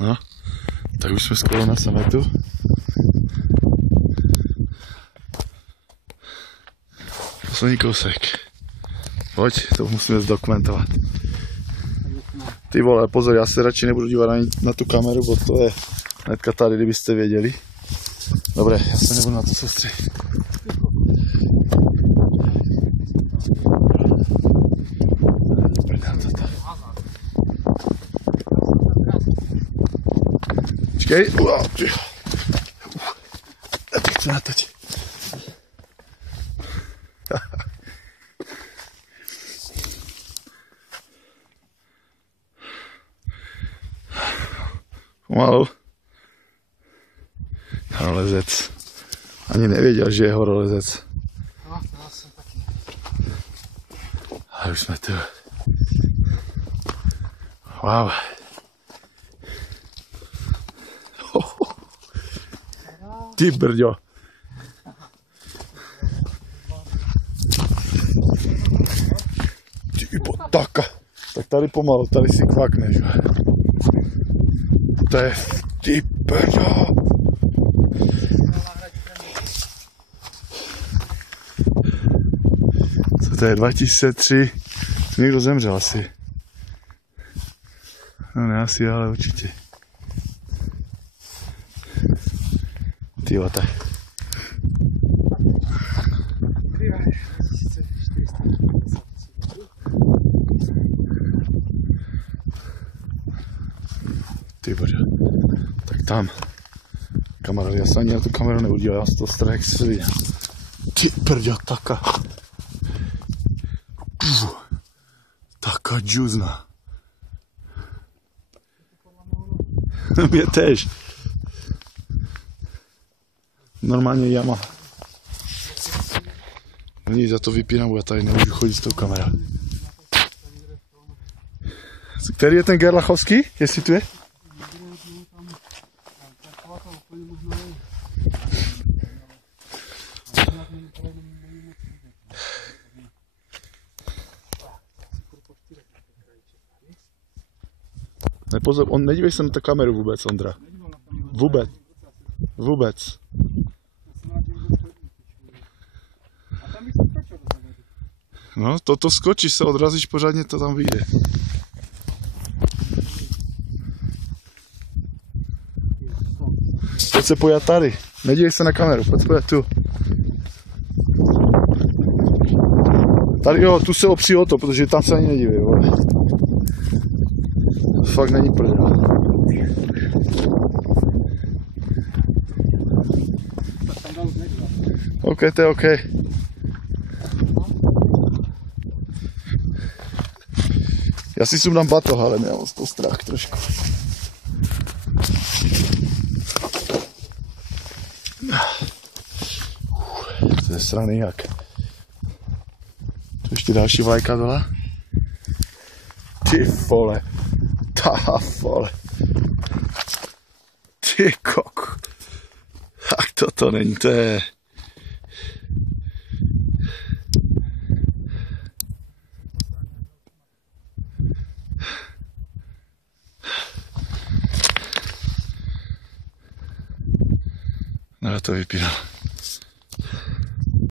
No, tak už jsme skoro na summitu. Poslední kousek. Pojď, to musíme zdokumentovat. Ty vole, pozor, já se radši nebudu dívat na tu kameru, bo to je hnedka tady, kdybyste věděli. Dobré, já se nebudu na to soustředit. Počkej, já to chci natočit. Pomalu. Horolezec. Ani nevěděl, že je horolezec. No, já jsem taky. A už jsme tu. Wow. Ty brďo. Ty potaka. Tak tady pomalu, tady si kvakneš. To je ty brďo. Co to je, 2003? Někdo zemřel asi. No ne asi, ale určitě. Tyjo, tak. Ty bože. Tak tam. Kamarád, já se ani na tu kameru neudíval, já z toho strach, jak se viděl. Ty brďo, taka. Taka džuzna. Mě tež. Normálně jama. Není za to vypínám, já tady nemůžu chodit s tou kamerou. Který je ten Gerlachovský? Jestli tu je? Nepozor, on nedívej se na tu kameru vůbec, Ondra. Vůbec. Vůbec. No, toto skočíš, se odrazíš pořádně, to tam vyjde. Pojď se pojat tady. Nedívej se na kameru, pojď pojat tu. Tady jo, tu se opří o to, protože tam se ani nedívej, vole. To fakt není prdel. OK, to je OK. Já si sundám batoh, ale měl z toho strach trošku. To je sraný jak. Tu ještě další vlajka dole. Ty vole. Ta vole. Ty kok. Tak toto není, to je... No já to vypínám.